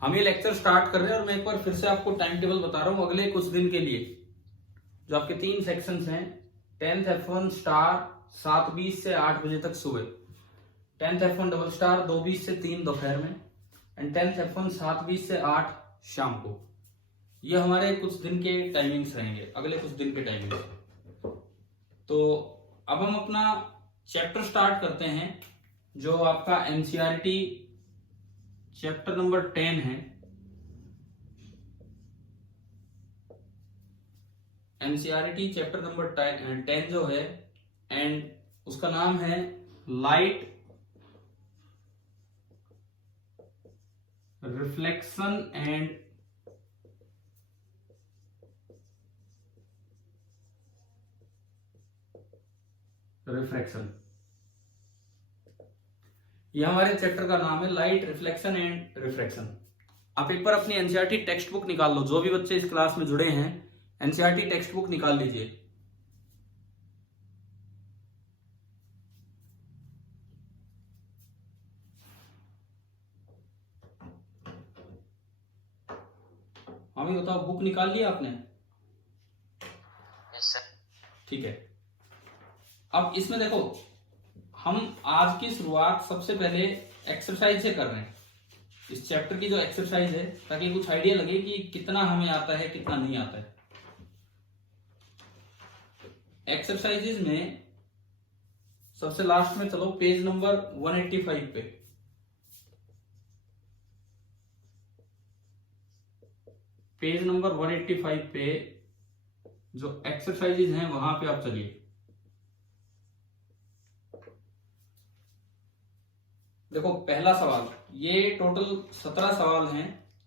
हम ये lecture start कर रहे हैं और मैं एक बार फिर से आपको टाइम टेबल बता रहा हूँ अगले कुछ दिन के लिए। जो आपके 3 सेक्शंस हैं, 10th F1 स्टार 7:20 से 8 बजे तक सुबह, 10th F1 डबल स्टार 2:20 से 3 दोपहर में, एंड 10th F1 7:20 से 8 शाम को। ये हमारे कुछ दिन के टाइमिंग्स रहेंगे, अगले कुछ दिन के टाइमिंग्स। तो अब हम अपना चैप्टर स्टार्ट करते हैं, जो आपका एनसीईआरटी चैप्टर नंबर 10 है। एनसीईआरटी चैप्टर नंबर 10 जो है, एंड उसका नाम है लाइट रिफ्लेक्शन एंड रिफ्रैक्शन। यह हमारे चैप्टर का नाम है, लाइट रिफ्लेक्शन एंड रिफ्रैक्शन। आप एक बार अपनी एनसीईआरटी टेक्स्ट बुक निकाल लो, जो भी बच्चे इस क्लास में जुड़े हैं एनसीईआरटी टेक्स्ट बुक निकाल लीजिए। हमें बताओ, बुक निकाल लिया आपने? Yes sir. ठीक है। अब इसमें देखो, हम आज की शुरुआत सबसे पहले एक्सरसाइज से कर रहे हैं। इस चैप्टर की जो एक्सरसाइज है, ताकि कुछ आइडिया लगे कि कितना हमें आता है कितना नहीं आता है। एक्सरसाइजेज में सबसे लास्ट में चलो पेज नंबर 185 पे। पेज नंबर 185 पे जो एक्सरसाइजेज हैं वहां पे आप चलिए। देखो पहला सवाल, ये टोटल 17 सवाल हैं।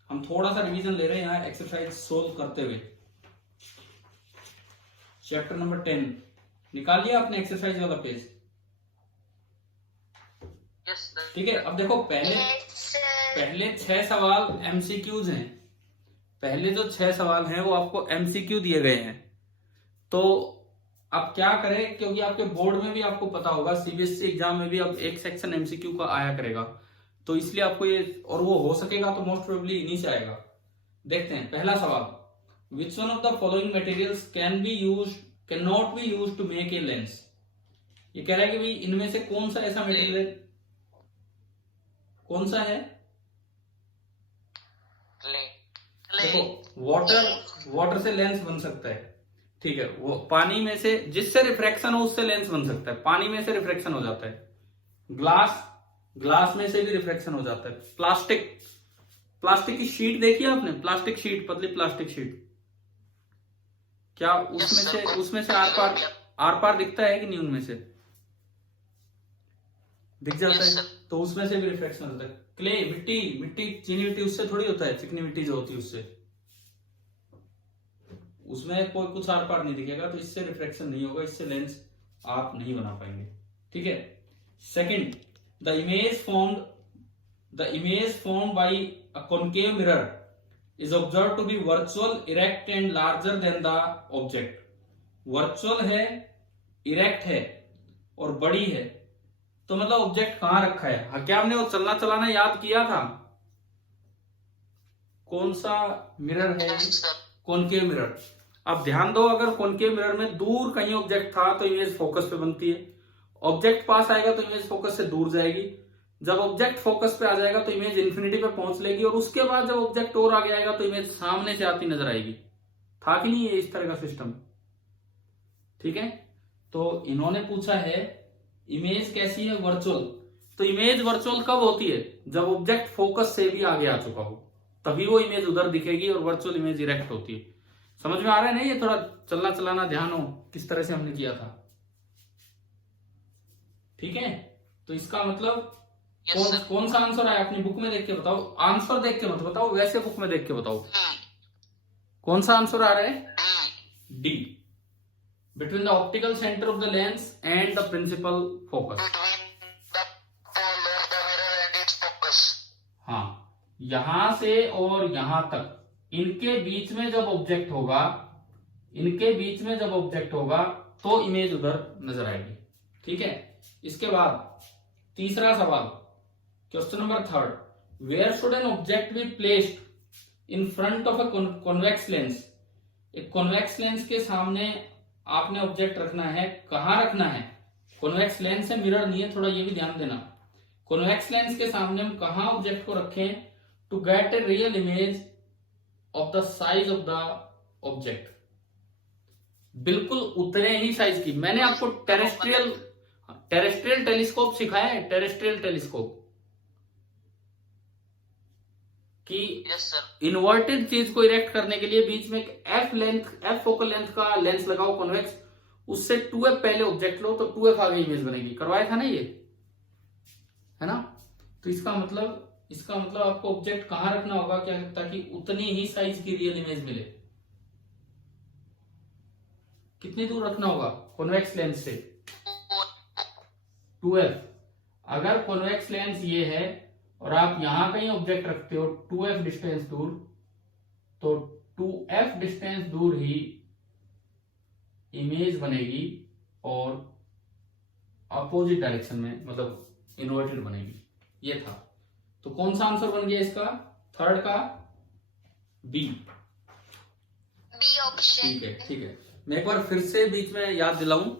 हम थोड़ा सा रिवीजन ले रहे हैं यहाँ एक्सरसाइज सोल्व करते हुए। चैप्टर नंबर 10 निकाल लिया आपने एक्सरसाइज वाला पेज? Yes sir. ठीक है। अब देखो पहले 6 सवाल एमसीक्यूज हैं। पहले जो 6 सवाल हैं वो आपको एमसीक्यू दिए गए हैं। तो अब क्या करें, क्योंकि आपके बोर्ड में भी आपको पता होगा, सीबीएसई एग्जाम में भी अब एक सेक्शन एमसीक्यू का आया करेगा, तो इसलिए आपको ये, और वो हो सकेगा तो मोस्ट प्रोबेबली इन्हीं से आएगा। देखते हैं पहला सवाल, which one of the following materials can not be use to make a lens. ये कह रहा है कि भाई इनमें से कौन सा ऐसा मटेरियल, कौन सा है? देखो वाटर से लेंस बन सकता है, ठीक है। वो पानी में से जिससे रिफ्रैक्शन हो उससे लेंस बन सकता है। पानी में से रिफ्रैक्शन हो जाता है। ग्लास में से भी रिफ्रैक्शन हो जाता है। प्लास्टिक की शीट देखी आपने? प्लास्टिक शीट, पतली प्लास्टिक शीट, क्या उसमें से आर पार दिखता है कि नहीं? उनमें से दिख जाता है, तो उसमें से भी रिफ्रैक्शन होता है। क्ले, मिट्टी चीनी मिट्टी, उससे थोड़ी होता है। चिकनी मिट्टी जो होती है उसमें कोई कुछ आर पार नहीं दिखेगा, तो इससे रिफ्रैक्शन नहीं होगा, इससे लेंस आप नहीं बना पाएंगे। ठीक है। Second, the image formed by a concave mirror is observed to be virtual, erect and larger than the object. Virtual है, इरेक्ट है और बड़ी है, तो मतलब ऑब्जेक्ट कहां रखा है? हाँ, क्या हमने वो चलना चलाना याद किया था? कौन सा मिरर है? Concave mirror. अब ध्यान दो, अगर कॉन्केव मिरर में दूर कहीं ऑब्जेक्ट था तो इमेज फोकस पे बनती है। ऑब्जेक्ट पास आएगा तो इमेज फोकस से दूर जाएगी। जब ऑब्जेक्ट फोकस पे आ जाएगा तो इमेज इंफिनिटी पे पहुंच लेगी, और उसके बाद जब ऑब्जेक्ट और आगे आएगा तो इमेज सामने से आती नजर आएगी। था कि नहीं ये इस तरह का सिस्टम? ठीक है। तो इन्होंने पूछा है इमेज कैसी है? वर्चुअल। तो इमेज वर्चुअल कब होती है? जब ऑब्जेक्ट फोकस से भी आगे आ चुका हो, तभी वो इमेज उधर दिखेगी, और वर्चुअल इमेज इरेक्ट होती है। समझ में आ रहा है ना? ये थोड़ा चलना चलाना ध्यान हो किस तरह से हमने किया था। ठीक है। तो इसका मतलब कौन सा आंसर आया? अपनी बुक में देख के बताओ। आंसर देख के मत बताओ, वैसे बुक में देख के बताओ कौन सा आंसर आ रहा है? D, between the optical centre of the lens and the principal focus. हाँ, यहां से और यहां तक, इनके बीच में जब ऑब्जेक्ट होगा तो इमेज उधर नजर आएगी। ठीक है। इसके बाद तीसरा सवाल, question number 3, where should an object be placed in front of a convex lens. एक कॉन्वेक्स लेंस के सामने आपने ऑब्जेक्ट रखना है, कहाँ रखना है? कॉन्वेक्स लेंस है, मिरर नहीं है, थोड़ा ये भी ध्यान देना। कॉन्वेक्स लेंस के सामने हम कहाँ ऑब्जेक्ट को रखें to get a real image of the size of the object. बिल्कुल उतने ही साइज की। मैंने आपको टेरेस्ट्रियल टेलीस्कोप सिखाया है, टेरेस्ट्रियल टेलीस्कोप कि इन्वर्टेड चीज को इरेक्ट करने के लिए बीच में एक एफ फोकल लेंथ का लेंस लगाओ कॉन्वेक्स, उससे 2f पहले ऑब्जेक्ट लो तो 2f आगे इमेज बनेगी। करवाया था ना ये, है ना? तो इसका मतलब आपको ऑब्जेक्ट कहां रखना होगा क्या, ताकि उतनी ही साइज की रियल इमेज मिले। कितनी दूर रखना होगा कॉन्वेक्स लेंस से? 2f। अगर कॉन्वेक्स लेंस ये है और आप यहां कहीं ऑब्जेक्ट रखते हो 2f डिस्टेंस दूर, तो 2f डिस्टेंस दूर ही इमेज बनेगी और अपोजिट डायरेक्शन में, मतलब इन्वर्टेड बनेगी। ये था। तो कौन सा आंसर बन गया इसका? थर्ड का बी ऑप्शन। ठीक है। मैं एक बार फिर से बीच में याद दिलाऊं,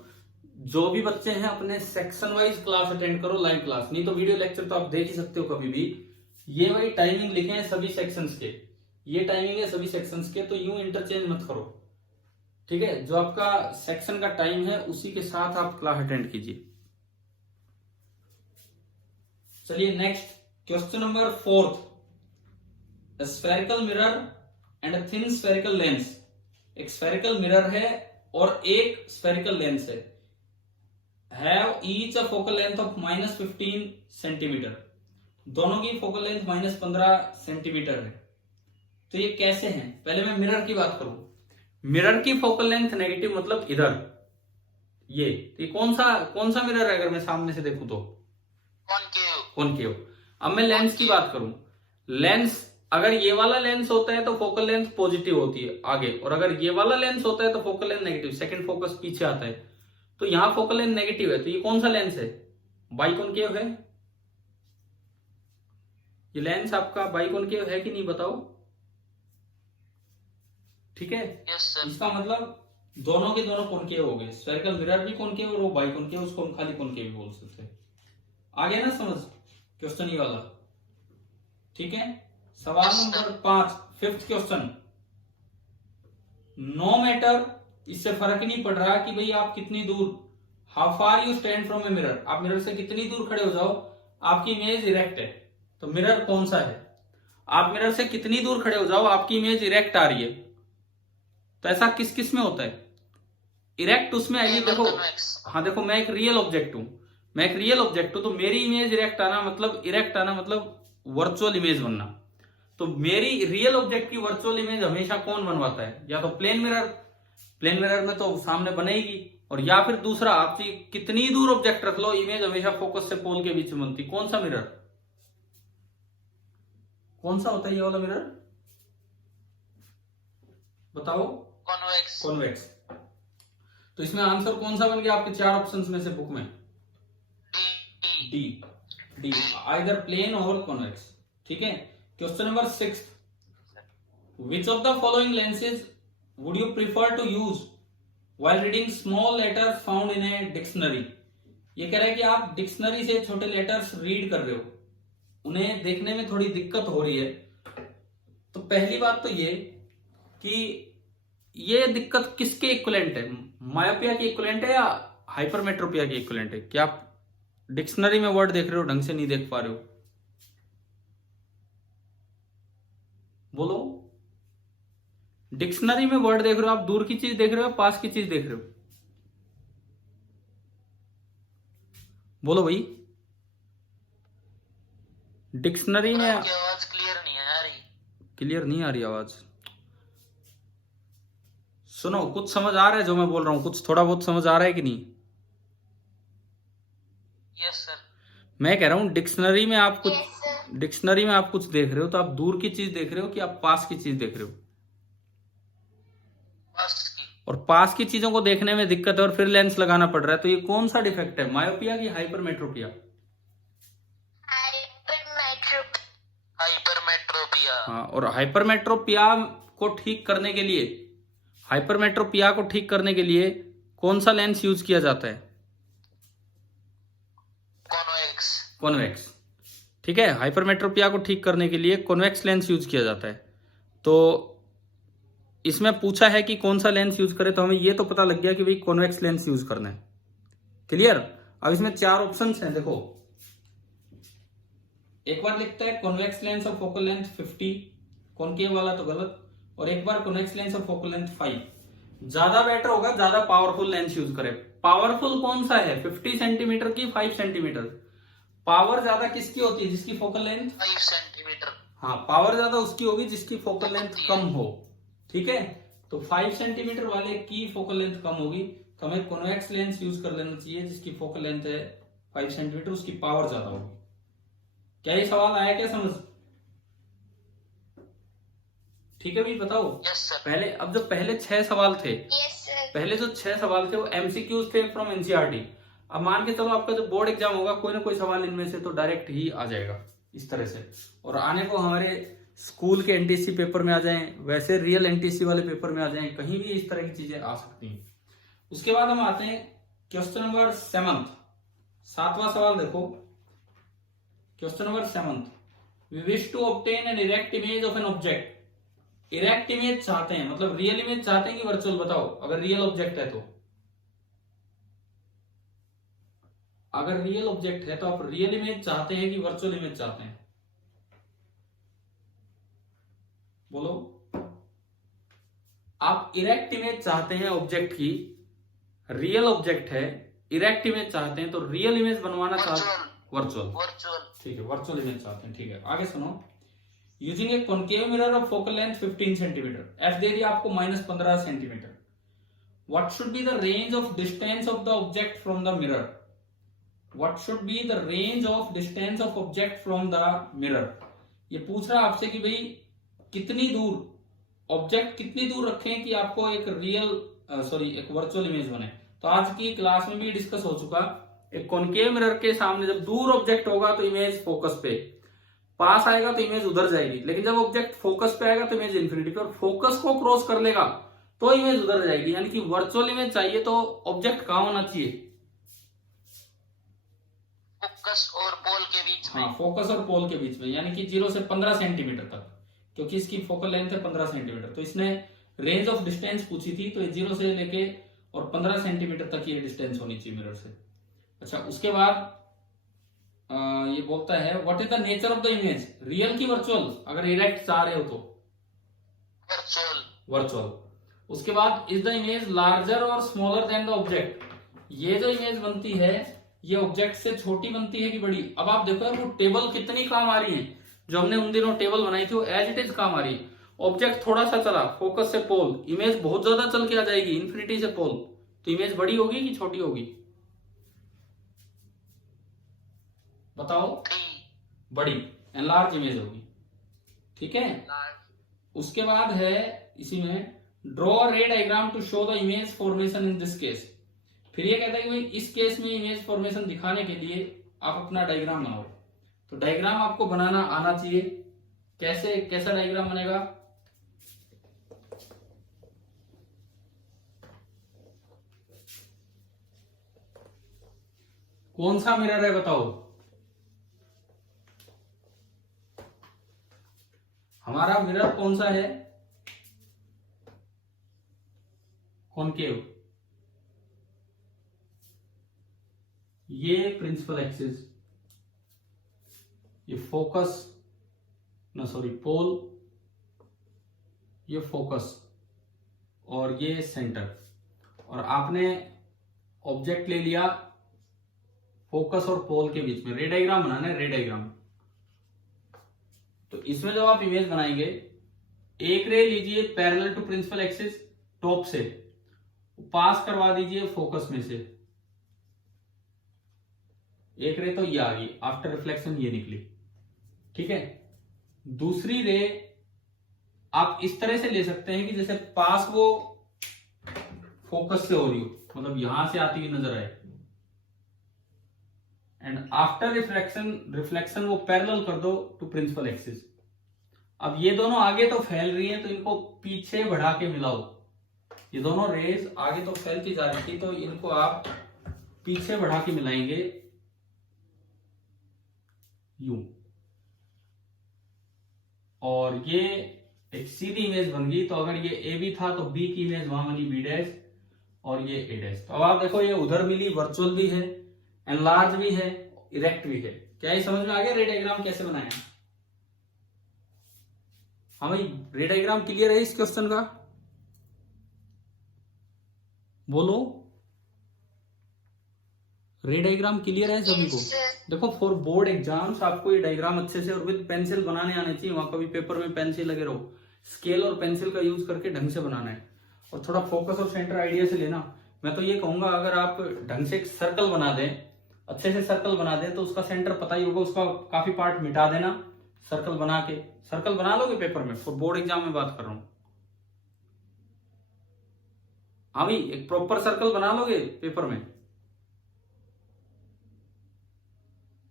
जो भी बच्चे हैं अपने सेक्शन वाइज क्लास अटेंड करो, लाइव क्लास। नहीं तो वीडियो लेक्चर तो आप देख ही सकते हो कभी भी। ये वही टाइमिंग लिखे हैं सभी सेक्शंस के, ये टाइमिंग है सभी सेक्शंस के, तो यूं इंटरचेंज मत करो, ठीक है? जो आपका सेक्शन का टाइम है उसी के साथ आप क्लास अटेंड कीजिए। चलिए next question number 4। Spherical mirror and a thin spherical lens. एक स्फेरिकल मिरर है और एक स्फेरिकल लेंस है। Have each a focal length of -15 centimetre. दोनों की फोकल लेंथ -15 सेंटीमीटर है। तो ये कैसे हैं? पहले मैं मिरर की बात करूं। मिरर की फोकल लेंथ नेगेटिव, मतलब इधर ये कौन सा मिरर है? अगर मैं सामने से देखूं तो कॉनकेव। अब मैं लेंस की बात करूं। लेंस अगर ये वाला लेंस होता है तो फोकल लेंथ पॉजिटिव होती है आगे, और अगर ये वाला लेंस होता है तो focal length negative, second focus पीछे आता है। तो यहां फोकल लेंथ नेगेटिव है, तो ये कौन सा लेंस है? बाइकॉनकेव है। ये लेंस आपका बाइकॉनकेव है कि नहीं, बताओ? ठीक है। इसका मतलब दोनों के दोनों कॉनकेव हो गए। स्फेरिकल मिरर भी कॉनकेव और वो बाइकॉनकेव, उसको हम खाली कॉनकेव भी बोल सकते हैं। आ गया ना समझ क्वेश्चन ये वाला? ठीक है। सवाल नंबर 5, फिफ्थ क्वेश्चन। नो मैटर, इससे फर्क ही नहीं पड़ रहा कि भाई आप कितनी दूर, how far you stand from a mirror, आप मिरर से कितनी दूर खड़े हो जाओ, आपकी इमेज इरेक्ट है। तो मिरर कौन सा है? आप मिरर से कितनी दूर खड़े हो जाओ, आपकी इमेज इरेक्ट आ रही है। तो ऐसा किस किस में होता है? इरेक्ट उसमें आएगी, देखो, हाँ देखो, मैं एक रियल ऑब्जेक्ट हूं, तो मेरी इमेज इरेक्ट आना मतलब वर्चुअल इमेज बनना। तो मेरी रियल ऑब्जेक्ट की वर्चुअल इमेज हमेशा कौन बनवाता है? या तो प्लेन मिरर में तो सामने बनेगी, और या फिर दूसरा, आप कितनी दूर ऑब्जेक्ट रख लो, इमेज हमेशा फोकस से पोल के बीच में बनती। कौन सा मिरर, कौन सा होता है ये वाला मिरर? बताओ। कॉन्वेक्स। तो इसमें आंसर कौन सा बन गया आपके 4 ऑप्शंस में से बुक में? डी, आइदर प्लेन और कॉन्वेक्स। ठीक है। Question number 6, which of the following lenses would you prefer to use while reading small letters found in a dictionary. ये कह रहा है कि आप डिक्शनरी से छोटे लेटर्स रीड कर रहे हो, उन्हें देखने में थोड़ी दिक्कत हो रही है। तो पहली बात तो ये कि ये दिक्कत किसके इक्विवेलेंट है? मायोपिया के इक्विवेलेंट है या हाइपरमेट्रोपिया के इक्विवेलेंट है? क्या आप डिक्शनरी में वर्ड देख रहे हो, ढंग से नहीं देख पा रहे हो? बोलो। डिक्शनरी में वर्ड देख रहे हो, आप दूर की चीज देख रहे हो, पास की चीज देख रहे हो? बोलो भाई। डिक्शनरी में आवाज क्लियर नहीं आ रही आवाज। सुनो, कुछ समझ आ रहा है जो मैं बोल रहा हूं? कुछ थोड़ा बहुत समझ आ रहा है कि नहीं? Yes sir. मैं कह रहा हूं डिक्शनरी में आप कुछ देख रहे हो, तो आप दूर की चीज देख रहे हो कि आप पास की चीज देख रहे हो? और पास की चीजों को देखने में दिक्कत है और फिर लेंस लगाना पड़ रहा है। तो ये कौन सा डिफेक्ट है, मायोपिया की हाइपरमेट्रोपिया? हाइपरमेट्रोपिया। हाँ, और हाइपरमेट्रोपिया को ठीक करने के लिए, हाइपरमेट्रोपिया को ठीक करने के लिए कौन सा लेंस यूज किया जाता है? कॉन्वेक्स। कॉन्वेक्स। ठीक है, हाइपरमेट्रोपिया को ठीक करने के लिए कॉन्वेक्स लेंस यूज किया जाता है। तो इसमें पूछा है कि कौन सा लेंस यूज करें, तो हमें ये तो पता लग गया कि भाई कॉन्वेक्स लेंस यूज करना है। क्लियर? अब इसमें 4 ऑप्शंस हैं, देखो। एक बार लिखता है convex lens of focal length 50, concave वाला तो गलत, और एक बार convex lens of focal length 5। ज्यादा बेटर होगा ज्यादा पावरफुल लेंस यूज करें। पावरफुल कौन सा है, 50 सेंटीमीटर की 5 सेंटीमीटर? पावर ज्यादा किसकी होती है, जिसकी फोकल लेंथ 5 सेंटीमीटर। हाँ, पावर ज्यादा उसकी होगी जिसकी फोकल लेंथ कम हो। ठीक है, तो 5 सेंटीमीटर वाले की फोकल लेंथ कम होगी, तो हमें कॉन्वेक्स लेंस यूज कर लेना चाहिए जिसकी फोकल लेंथ है 5 सेंटीमीटर, उसकी पावर ज्यादा होगी। क्या ये सवाल आया क्या समझ? ठीक है भी, बताओ। Yes sir. पहले, अब जो पहले 6 सवाल थे, पहले जो 6 सवाल थे वो एमसीक्यूज थे फ्रॉम एनसीईआरटी। अब मान के चलो आपका जो बोर्ड एग्जाम होगा, कोई ना कोई सवाल इनमें से तो डायरेक्ट ही आ जाएगा इस तरह से, और आने को हमारे स्कूल के एनटीसी पेपर में आ जाएं, वैसे रियल एनटीसी वाले पेपर में आ जाएं, कहीं भी इस तरह की चीजें आ सकती हैं। उसके बाद हम आते हैं क्वेश्चन नंबर 7, 7वां सवाल देखो। Question number 7, we wish to obtain an erect image of an object. Erect image चाहते हैं, मतलब रियल इमेज चाहते हैं कि वर्चुअल? बताओ, अगर रियल ऑब्जेक्ट है तो। अगर रियल ऑब्जेक्ट है तो आप रियल इमेज चाहते हैं कि वर्चुअल इमेज चाहते हैं? बोलो। आप इरेक्ट इमेज चाहते हैं ऑब्जेक्ट की, रियल ऑब्जेक्ट है, इरेक्ट इमेज चाहते हैं, तो रियल इमेज बनवाना चाहते हैं वर्चुअल। ठीक है, वर्चुअल इमेज चाहते हैं। ठीक है, आगे सुनो। Using a concave mirror of focal length 15 centimetre, F दे दिया आपको -15 centimetre. What should be the range of distance of the object from the mirror? What should be the range of distance of object from the mirror? ये पूछ रहा है आपसे कि भाई कितनी दूर ऑब्जेक्ट, कितनी दूर रखें कि आपको एक एक वर्चुअल इमेज बने। तो आज की क्लास में भी डिस्कस हो चुका, एक कॉनकेव मिरर के सामने जब दूर ऑब्जेक्ट होगा तो इमेज फोकस पे, पास आएगा तो इमेज उधर जाएगी, लेकिन जब ऑब्जेक्ट फोकस पे आएगा तो इमेज इन्फिनिटी पे, और फोकस को क्रॉस कर लेगा तो इमेज उधर जाएगी। यानी कि वर्चुअल इमेज चाहिए तो ऑब्जेक्ट कहां होना चाहिए? फोकस और पोल के बीच में। हाँ, फोकस और पोल के बीच में, यानी कि 0 से 15 सेंटीमीटर तक, क्योंकि इसकी फोकल लेंथ है 15 सेंटीमीटर। तो इसने रेंज ऑफ डिस्टेंस पूछी थी, तो 0 से लेके और 15 सेंटीमीटर तक ये डिस्टेंस होनी चाहिए मिरर से। अच्छा, उसके बाद ये बोलता है what is the nature of the image, real की वर्चुअल? अगर इरेक्ट चाह रहे हो तो वर्चुअल। उसके बाद इज द इमेज लार्जर और स्मॉलर देन द ऑब्जेक्ट? ये जो इमेज बनती है ये ऑब्जेक्ट से छोटी बनती है कि बड़ी? अब आप देखो यार, वो टेबल कितनी काम आ रही है, जो हमने उन दिनों टेबल बनाई थी वो एज इट इज काम आ रही है। ऑब्जेक्ट थोड़ा सा चला फोकस से पोल, इमेज बहुत ज्यादा चल के आ जाएगी इन्फिनिटी से पोल, तो इमेज बड़ी होगी कि छोटी होगी? बताओ। बड़ी, एनलार्ज इमेज होगी। ठीक है, उसके बाद है इसी में draw ray diagram to show the image formation in this case. फिर ये कहता है कि भाई इस केस में इमेज फॉर्मेशन दिखाने के लिए आप अपना डायग्राम बनाओ। तो डायग्राम आपको बनाना आना चाहिए। कैसा डायग्राम बनेगा? कौन सा मिरर है बताओ? हमारा मिरर कौन सा है? कॉनकेव। ये प्रिंसिपल एक्सिस, ये फोकस पोल, ये फोकस, और ये सेंटर। और आपने ऑब्जेक्ट ले लिया फोकस और पोल के बीच में, रे डायग्राम बनाना है, रे डायग्राम। तो इसमें जब आप इमेज बनाएंगे, एक रे लीजिए parallel to principal axis top से, पास करवा दीजिए फोकस में से, एक रे तो ये आ गई, आफ्टर रिफ्लेक्शन ये निकली। ठीक है, दूसरी रे आप इस तरह से ले सकते हैं कि जैसे पास वो फोकस से हो रही हो, मतलब यहां से आती हुई नजर आए, एंड आफ्टर रिफ्लेक्शन वो पैरेलल कर दो टू प्रिंसिपल एक्सिस। अब ये दोनों आगे तो फैल रही है, तो इनको पीछे बढ़ा के मिलाओ। ये दोनों रेज आगे तो फैलती जा रही थी, तो इनको आप पीछे बढ़ा के मिलाएंगे यूं, और ये एक सीधी इमेज बन गई। तो अगर ये ए बी था तो बी की इमेज वहां बनी बी डैश, और ये ए डैश। तो अब आप देखो, ये उधर मिली, वर्चुअल भी है, एनलार्ज भी है, इरेक्ट भी है। क्या ये समझ में आ गया रे डायग्राम कैसे बनाया? हाँ भाई, रे डायग्राम क्लियर है इस क्वेश्चन का? बोलो, रे डायग्राम क्लियर है सभी को? देखो, फॉर बोर्ड एग्जाम्स आपको ये डायग्राम अच्छे से और विद पेंसिल बनाने आने चाहिए। वहां कभी पेपर में पेंसिल लगे रहो, स्केल और पेंसिल का यूज करके ढंग से बनाना है, और थोड़ा फोकस और सेंटर आइडिया से लेना। मैं तो ये कहूंगा, अगर आप ढंग से एक सर्कल बना दें, अच्छे से सर्कल बना दें, तो उसका सेंटर पता ही होगा, उसका काफी पार्ट मिटा देना। सर्कल बना के, सर्कल बना लोगे पेपर में, फॉर बोर्ड एग्जाम में बात कर रहा हूं। हाँ भाई, एक प्रॉपर सर्कल बना लोगे पेपर में?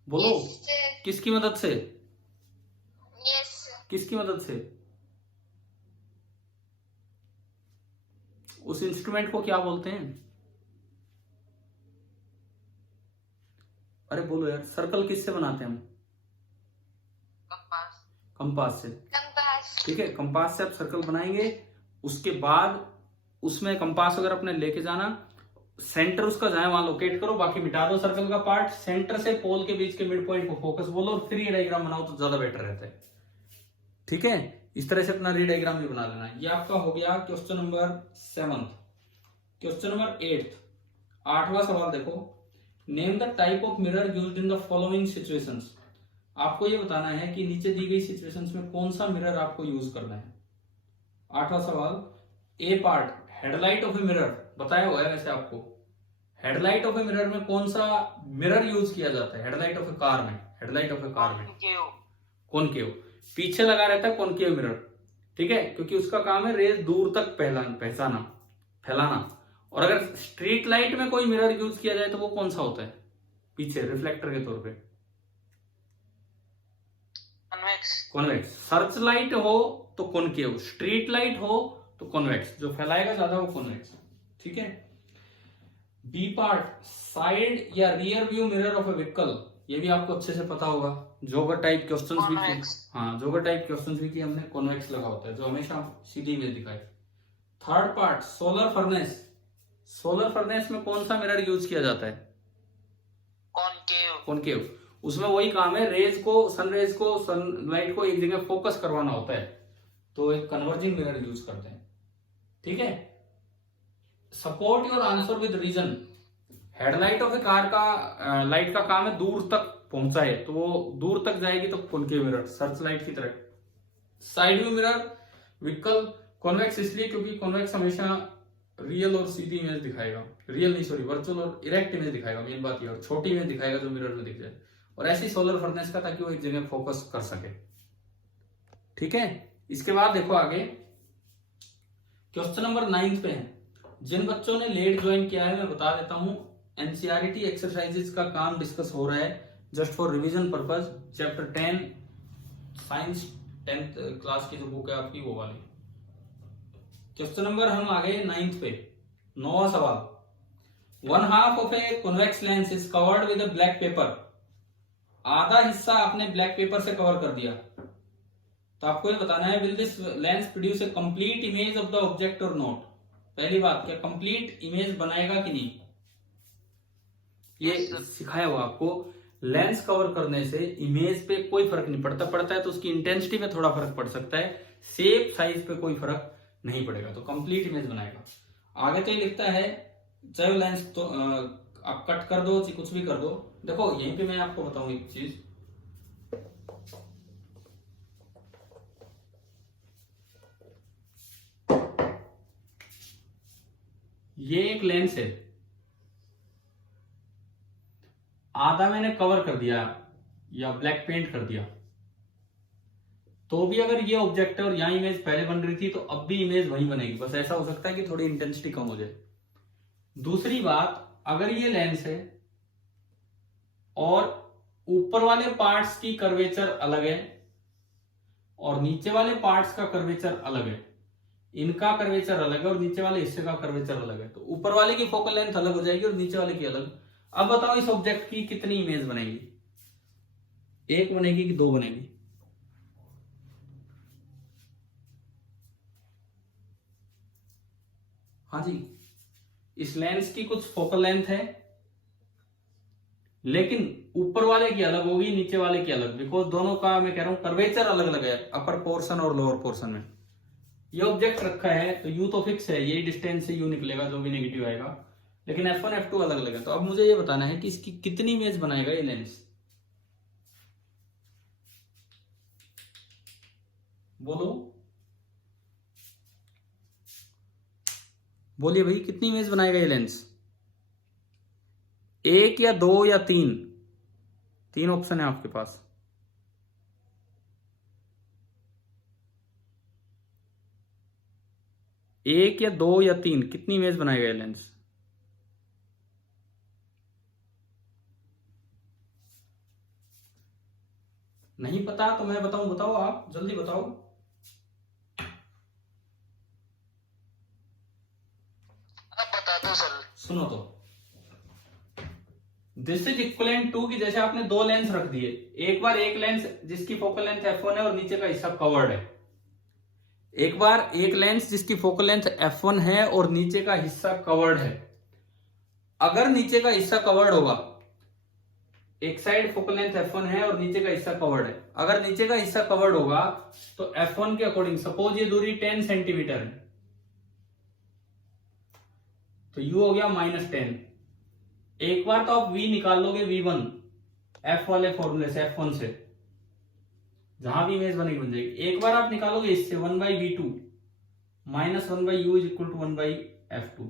बोलो, किसकी मदद से? किसकी मदद से? उस इंस्ट्रूमेंट को क्या बोलते हैं? अरे बोलो यार, सर्कल किससे बनाते हैं हम? कंपास से। ठीक है, कंपास से आप सर्कल बनाएंगे। उसके बाद उसमें कंपास अगर अपने लेके जाना, सेंटर उसका जहां वहां लोकेट करो, बाकी मिटा दो सर्कल का पार्ट। सेंटर से पोल के बीच के मिड पॉइंट को फोकस बोलो, और फिर ये डायग्राम बनाओ तो ज्यादा बेटर रहता है। ठीक है, इस तरह से अपना री डायग्राम भी बना लेना। ये आपका हो गया क्वेश्चन नंबर 7। क्वेश्चन नंबर 8, 8वां सवाल देखो। Name the type of mirror used in the following situations. आपको ये बताना है कि नीचे दी गई सिचुएशंस में कौन सा मिरर आपको यूज करना है। 8वां सवाल, A part, headlight of a mirror बताया हुआ है वैसे आपको। हेडलाइट ऑफ ए मिरर में कौन सा मिरर यूज किया जाता है? हेडलाइट ऑफ ए कार में, हेडलाइट ऑफ ए कार में कॉनकेव, पीछे लगा रहता है कॉनकेव मिरर। ठीक है, क्योंकि उसका काम है रेज दूर तक फैलाना। और अगर स्ट्रीट लाइट में कोई मिरर यूज किया जाए तो वो कौन सा होता है? पीछे रिफ्लेक्टर के तौर पे कॉन्वेक्स। सर्च लाइट हो तो कॉनकेव, स्ट्रीट लाइट हो तो कॉन्वेक्स। जो फैलाएगा ज्यादा वो कॉन्वेक्स। ठीक है। बी पार्ट, साइड या rear view mirror of A vehicle. ये भी आपको अच्छे से पता होगा, जोगर टाइप क्वेश्चंस भी किए। हाँ, जोगर टाइप क्वेश्चंस भी किए हमने। कॉन्वेक्स लगा होता है जो हमेशा सीधी इमेज दिखाए। Third part, solar furnace. Solar furnace में कौन सा मिरर यूज किया जाता है? कॉनकेव। उसमें वही काम है, रेज को, सनरेज को, सनलाइट को एक जगह फोकस करवाना होता है, तो एक कन्वर्जिंग मिरर यूज करते हैं। ठीक है। Support your answer with reason. Headlight of a car का लाइट का काम है दूर तक पहुंचाए, तो वो दूर तक जाएगी तो कॉनकेव मिरर, सर्च लाइट की तरह। Side view mirror vehicle convex, इसलिए क्योंकि कॉन्वेक्स हमेशा रियल और सीधी इमेज दिखाएगा, रियल नहीं सॉरी वर्चुअल और इरेक्ट इमेज दिखाएगा, मेन बात ये, और छोटी इमेज दिखाएगा जो मिरर में दिख जाए। और ऐसी सोलर फर्नेस का, ताकि वो एक जगह फोकस कर सके। ठीक है। इसके बाद देखो आगे, क्वेश्चन नंबर 9 पे है। जिन बच्चों ने लेट ज्वाइन किया है, मैं बता देता हूं, एनसीईआरटी एक्सरसाइजेस का काम डिस्कस हो रहा है just for revision purpose. Chapter 10 science 10th class की जो बुक है आपकी, वो वाली। क्वेश्चन नंबर हम आ गए 9th पे, 9वां सवाल। 1/2 of a convex lens is covered with a black pepper. आधा हिस्सा आपने ब्लैक पेपर से कवर कर दिया, तो आपको ये बताना है, will this lens produce a complete image of the object और नॉट। पहली बात, क्या कंप्लीट इमेज बनाएगा कि नहीं? ये सिखाया हुआ आपको। लेंस कवर करने से इमेज पे कोई फर्क नहीं पड़ता, पड़ता है तो उसकी इंटेंसिटी में थोड़ा फर्क पड़ सकता है, शेप साइज पे कोई फर्क नहीं पड़ेगा, तो कंप्लीट इमेज बनाएगा। आगे तो ये लिखता है, चाहे लेंस तो आप कट कर दो, कुछ भी कर दो। देखो यहीं पे मैं आपको बताऊं एक चीज, ये एक लेंस है, आधा मैंने कवर कर दिया या ब्लैक पेंट कर दिया, तो भी अगर ये ऑब्जेक्ट है और यहां इमेज पहले बन रही थी, तो अब भी इमेज वही बनेगी। बस ऐसा हो सकता है कि थोड़ी इंटेंसिटी कम हो जाए। दूसरी बात, अगर ये लेंस है और ऊपर वाले पार्ट्स की कर्वेचर अलग है और नीचे वाले पार्ट्स का कर्वेचर अलग है, इनका कर्वेचर अलग है और नीचे वाले हिस्से का कर्वेचर अलग है। तो ऊपर वाले की फोकल लेंथ अलग हो जाएगी और नीचे वाले की अलग। अब बताओ इस ऑब्जेक्ट की कितनी इमेज बनेगी, एक बनेगी कि दो बनेगी? हाँ जी, इस लेंस की कुछ फोकल लेंथ है, लेकिन ऊपर वाले की अलग होगी, नीचे वाले की अलग, बिकॉज दोनों का मैं कह रहा हूं कर्वेचर अलग अलग है, अपर पोर्शन और लोअर पोर्शन में। ये ऑब्जेक्ट रखा है तो यू तो फिक्स है, यही डिस्टेंस से यू निकलेगा जो भी नेगेटिव आएगा, लेकिन F1 F2 अलग अलग है। तो अब मुझे ये बताना है कि इसकी कितनी इमेज बनाएगा ये लेंस। बोलो बोलिए भाई, कितनी इमेज बनाएगा ये लेंस? एक या दो या तीन? तीन ऑप्शन है आपके पास। एक या दो या तीन, कितनी इमेज बनाएगा ये लेंस? नहीं पता तो मैं बताऊं, बताओ आप जल्दी बताओ। आप बता दो सर। सुनो तो, दिस इज इक्वलेंट टू कि जैसे आपने दो लेंस रख दिए, एक बार एक लेंस जिसकी फोकल लेंथ F1 है और नीचे का हिस्सा कवर्ड है, एक बार एक लेंस जिसकी फोकल लेंथ F1 है और नीचे का हिस्सा कवर्ड है। अगर नीचे का हिस्सा कवर्ड होगा, एक साइड फोकल लेंथ F1 है और नीचे का हिस्सा कवर्ड है, अगर नीचे का हिस्सा कवर्ड होगा तो F1 के अकॉर्डिंग सपोज ये दूरी 10 सेंटीमीटर है, तो U हो गया -10। एक बार तो आप V निकाल लोगे, V1 F वाले फॉर्मूले से, F1 से, जहां भी इमेज बनेगी बन जाएगी। एक बार आप निकालोगे इससे 1/V2 -1/U is equal to 1/F2।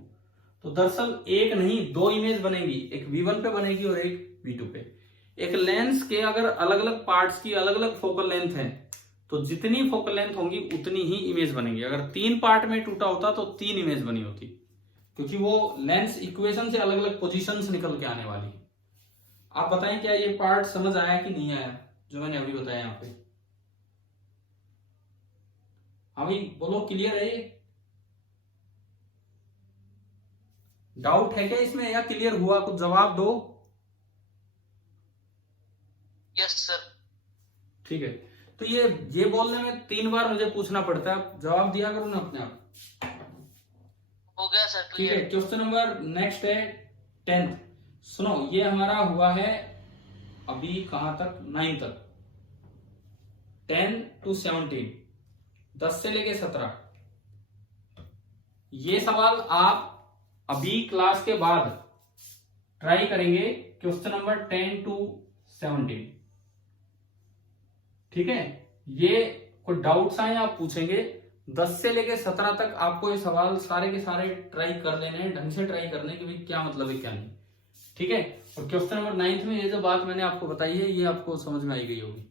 तो दरअसल एक नहीं दो इमेज बनेगी, एक V1 पे बनेगी और एक V2 पे। एक लेंस के अगर अलग अलग पार्ट्स की अलग अलग फोकल लेंथ है तो जितनी फोकल लेंथ होंगी उतनी ही इमेज बनेगी। अगर तीन पार्ट में टूटा होता तो तीन इमेज बनी होती, क्योंकि वो लेंस इक्वेशन से अलग अलग पोजीशंस निकल के आने वाली है। आप बताएं क्या ये पार्ट समझ आया कि नहीं आया जो मैंने अभी बताया यहाँ पे? हाँ भाई बोलो, क्लियर है ये? डाउट है क्या इसमें या क्लियर हुआ? कुछ जवाब दो। Yes sir. ठीक है, तो ये बोलने में 3 बार मुझे पूछना पड़ता है, जवाब दिया करो ना अपने आप। हो गया सर, ठीक है, क्वेश्चन नंबर नेक्स्ट है 10th। सुनो, ये हमारा हुआ है अभी कहां तक, 9 तक, 10 to 17, 10 से लेके 17। ये सवाल आप अभी क्लास के बाद ट्राई करेंगे, क्वेश्चन नंबर 10 to 17। ठीक है, ये कोई डाउट्स आए आप पूछेंगे। 10 से लेके 17 तक आपको ये सवाल सारे के सारे ट्राई कर लेने हैं, ढंग से ट्राई करने कि भाई क्या मतलब है क्या नहीं। ठीक है, और क्वेश्चन नंबर 9 में ये जो बात मैंने आपको बताई है ये आपको समझ में आई गई होगी।